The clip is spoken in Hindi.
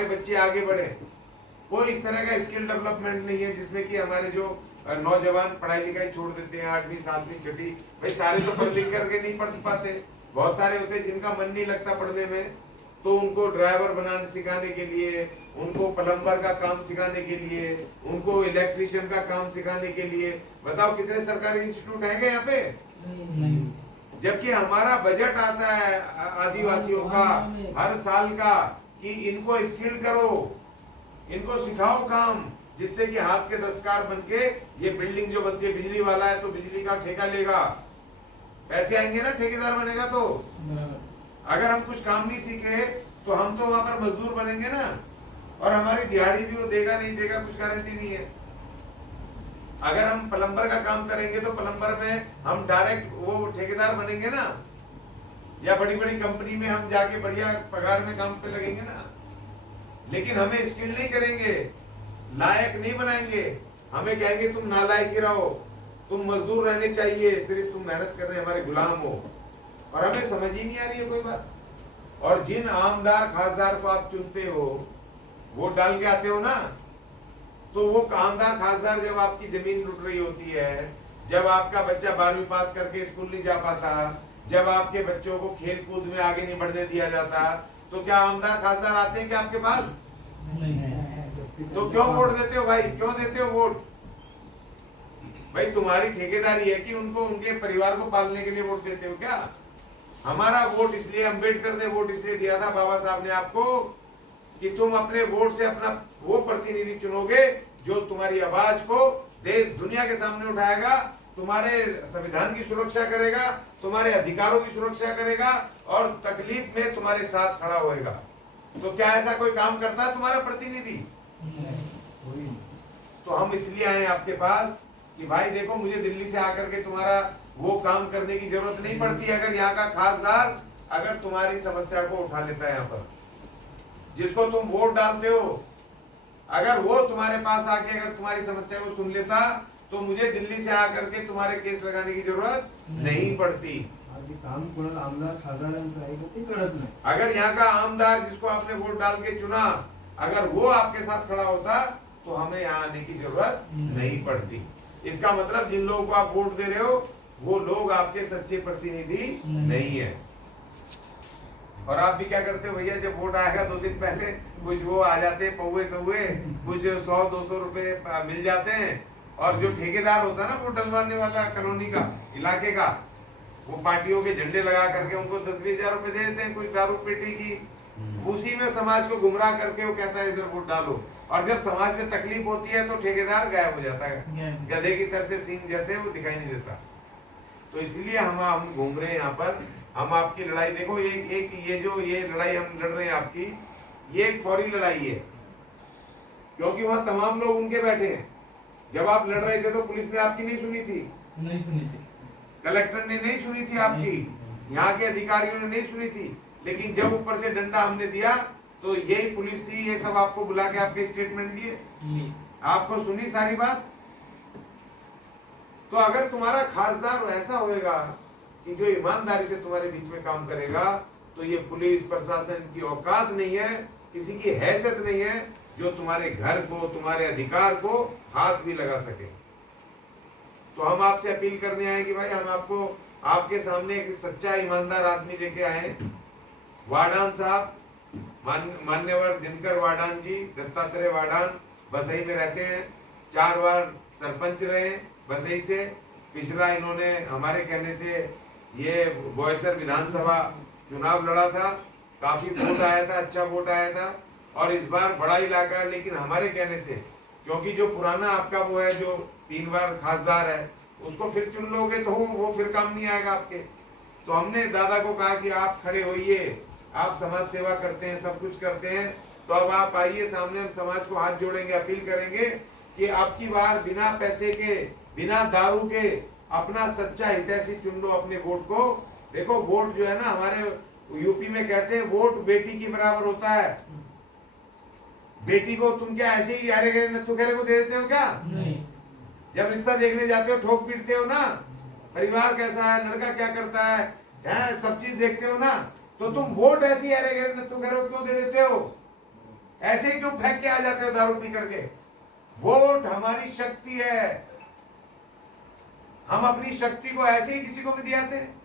हमारे बच्चे आगे बढ़े। कोई इस तरह का स्किल डेवलपमेंट नहीं है जिसमें कि हमारे जो नौजवान पढ़ाई लिखाई छोड़ देते हैं, 8वीं 7वीं 6ठी। भाई सारे तो पढ़ लिख करके नहीं पढ़ पाते, बहुत सारे होते हैं जिनका मन नहीं लगता पढ़ने में, तो उनको ड्राइवर बनाने सिखाने के लिए, उनको प्लम्बर का काम सिखाने के लिए, उनको इलेक्ट्रिशियन का काम सिखाने के लिए, बताओ कितने सरकारी इंस्टीट्यूट हैं यहाँ पे? नहीं। जबकि हमारा बजट आता है आदिवासियों का हर साल का कि इनको स्किल करो, इनको सिखाओ काम, जिससे कि हाथ के दस्तकार बनके ये बिल्डिंग जो बनती है, बिजली वाला है तो बिजली का ठेका लेगा, पैसे आएंगे ना, ठेकेदार बनेगा। तो अगर हम कुछ काम नहीं सीखे तो हम तो वहां पर मजदूर बनेंगे ना, और हमारी दिहाड़ी भी वो देगा नहीं देगा कुछ गारंटी नहीं है। अगर हम प्लम्बर का काम करेंगे तो प्लम्बर में हम डायरेक्ट वो ठेकेदार बनेंगे ना, या बड़ी बड़ी कंपनी में हम जाके बढ़िया पगार में काम पे लगेंगे ना। लेकिन हमें स्किल नहीं करेंगे, लायक नहीं बनाएंगे, हमें कहेंगे तुम नालायक ही रहो, तुम मजदूर रहने चाहिए, सिर्फ तुम मेहनत कर रहे हैं, हमारे गुलाम हो। और हमें समझ ही नहीं आ रही है कोई बात। और जिन आमदार खासदार को आप चुनते हो, वोट डाल के आते हो ना, तो वो आमदार खासदार जब आपकी जमीन लुट रही होती है, जब आपका बच्चा 12वीं पास करके स्कूल नहीं जा पाता, जब आपके बच्चों को खेल कूद में आगे नहीं बढ़ने दिया जाता, तो क्या आमदार खासदार आते हैं क्या आपके पास? तो क्यों वोट देते हो भाई, क्यों देते हो वोट? भाई तुम्हारी ठेकेदारी है कि उनको उनके परिवार को पालने के लिए वोट देते हो क्या? हमारा वोट इसलिए, अम्बेडकर ने वोट इसलिए दिया था बाबा साहब ने आपको, कि तुम अपने वोट से अपना वो प्रतिनिधि चुनोगे जो तुम्हारी आवाज को देश दुनिया के सामने उठाएगा, तुम्हारे संविधान की सुरक्षा करेगा, तुम्हारे अधिकारों की सुरक्षा करेगा, और तकलीफ में तुम्हारे साथ खड़ा होएगा। तो क्या ऐसा कोई काम करता है तुम्हारा प्रतिनिधि? तो हम इसलिए आए आपके पास कि भाई देखो, मुझे दिल्ली से आकर के तुम्हारा वो काम करने की जरूरत नहीं पड़ती, अगर यहाँ का खासदार अगर तुम्हारी समस्या को उठा लेता है, यहाँ पर जिसको तुम वोट डालते हो, अगर वो तुम्हारे पास आके अगर तुम्हारी समस्या को सुन लेता, तो मुझे दिल्ली से आकर के तुम्हारे केस लगाने की जरूरत नहीं पड़ती। काम आमदार खासदारांचं आहे ते करत नाही। अगर यहाँ का आमदार जिसको आपने वोट डाल के चुना, अगर वो आपके साथ खड़ा होता, तो हमें यहाँ आने की जरूरत नहीं पड़ती। इसका मतलब जिन लोगों को आप वोट दे रहे हो, वो लोग आपके सच्चे प्रतिनिधि नहीं है। और आप भी क्या करते हो भैया, जब वोट आएगा 2 दिन पहले कुछ वो आ जाते हैं पौवे सौवे, कुछ 100-200 रुपए मिल जाते हैं, और जो ठेकेदार होता है ना वोट डलवाने वाला कॉलोनी का, इलाके का, वो पार्टियों के झंडे लगा करके उनको 10-20 हजार रुपए दे देते हैं कुछ दारू पेटी की, उसी में समाज को गुमराह करके वो कहता है इधर वोट डालो। और जब समाज में तकलीफ होती है तो ठेकेदार गायब हो जाता है, गधे की सर से सींग जैसे, वो दिखाई नहीं देता। तो इसलिए हम घूम रहे हैं यहाँ पर। हम आपकी लड़ाई देखो, एक ये लड़ाई हम लड़ रहे हैं आपकी, ये एक फौरी लड़ाई है, क्योंकि वहां तमाम लोग उनके बैठे हैं। जब आप लड़ रहे थे तो पुलिस ने आपकी नहीं सुनी थी, कलेक्टर ने नहीं सुनी थी आपकी, यहाँ के अधिकारियों ने नहीं सुनी थी। लेकिन जब ऊपर से डंडा हमने दिया, तो यही पुलिस थी, ये सब आपको बुला के आपके स्टेटमेंट दिए, आपको सुनी सारी बात। तो अगर तुम्हारा खासदार ऐसा होएगा कि जो ईमानदारी से तुम्हारे बीच में काम करेगा, तो ये पुलिस प्रशासन की औकात नहीं है, किसी की हैसियत नहीं है जो तुम्हारे घर को, तुम्हारे अधिकार को हाथ भी लगा सके। तो हम आपसे अपील करने आए कि भाई हम आपको आपके सामने एक सच्चा ईमानदार आदमी लेके आए, वाडान साहब, मान्यवर दिनकर वाडान जी, दत्तात्रेय वाडान, बसई में रहते हैं, 4 बार सरपंच रहे बसई से। पिछला इन्होंने हमारे कहने से ये बोईसर विधानसभा चुनाव लड़ा था, काफी वोट आया था, अच्छा वोट आया था। और इस बार बड़ा इलाका है, लेकिन हमारे कहने से, क्योंकि जो पुराना आपका वो है जो 3 बार खासदार है, उसको फिर चुन लोगे तो वो फिर काम नहीं आएगा आपके। तो हमने दादा को कहा कि आप खड़े होइए, आप समाज सेवा करते हैं, सब कुछ करते हैं, तो अब आप आइए सामने, हम समाज को हाथ जोड़ेंगे, अपील करेंगे कि आपकी बार बिना पैसे के, बिना दारू के अपना सच्चा हितैषी चुन लो अपने वोट को। देखो वोट जो है ना, हमारे यूपी में कहते हैं वोट बेटी की बराबर होता है। बेटी को तुम क्या ऐसे ही यारे गरे नत्थु खेरे को दे देते हो क्या? नहीं। जब रिश्ता देखने जाते हो ठोक पीटते हो ना, परिवार कैसा है, लड़का क्या करता है, सब चीज देखते हो ना, तो तुम वोट ऐसी यारे गरे नत्थु खेरे को क्यों दे देते हो? ऐसे ही क्यों फेंक के आ जाते हो दारू पी करके? वोट हमारी शक्ति है। हम अपनी शक्ति को ऐसे ही किसी को भी दियाते हैं?